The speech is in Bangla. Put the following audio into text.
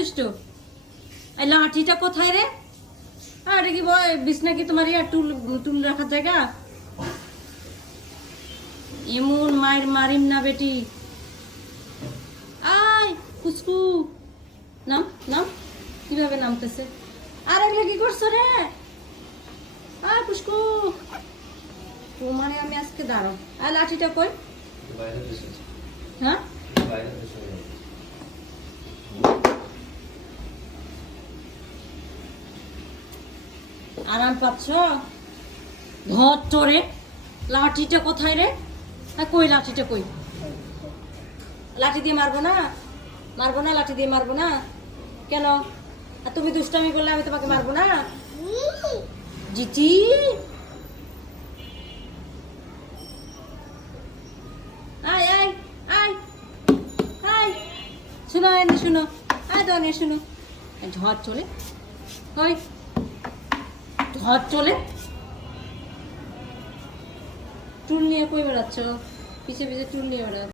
দুষ্টু এই লাঠিটা কোথায় রে? আরে কি বয় বিছনা কি তোমার ইয়া টুল টুল রাখার জায়গা? এমন মায়ের মারিম না বেটি। আয় কুসকু নাম নাম কিভাবে নামতেছে? আর এগুলো কি করছো রে? আয় কুসকু তোমারে আমি আজকে দাঁড়াও। আর লাঠিটা কই? হ্যাঁ আরাম পাচ্ছ? ধর তোরে লাঠিটা কোথায় রে? হ্যাঁ কই লাঠিটা কই? লাঠি দিয়ে মারবো না? মারবো না লাঠি দিয়ে মারবো না কেন? আর তুমি দুষ্টামি করলে আমি তোমাকে মারবো না? জিজি আয় আয় আয় আয় শুনো এনে শুনো আয় তো এনে শুনো ঝড় চলে কই ঝড় চলে টুল নিয়ে কই বেড়াচ্ছ? পিছে পিছে টুল নিয়ে বেড়াচ্ছ।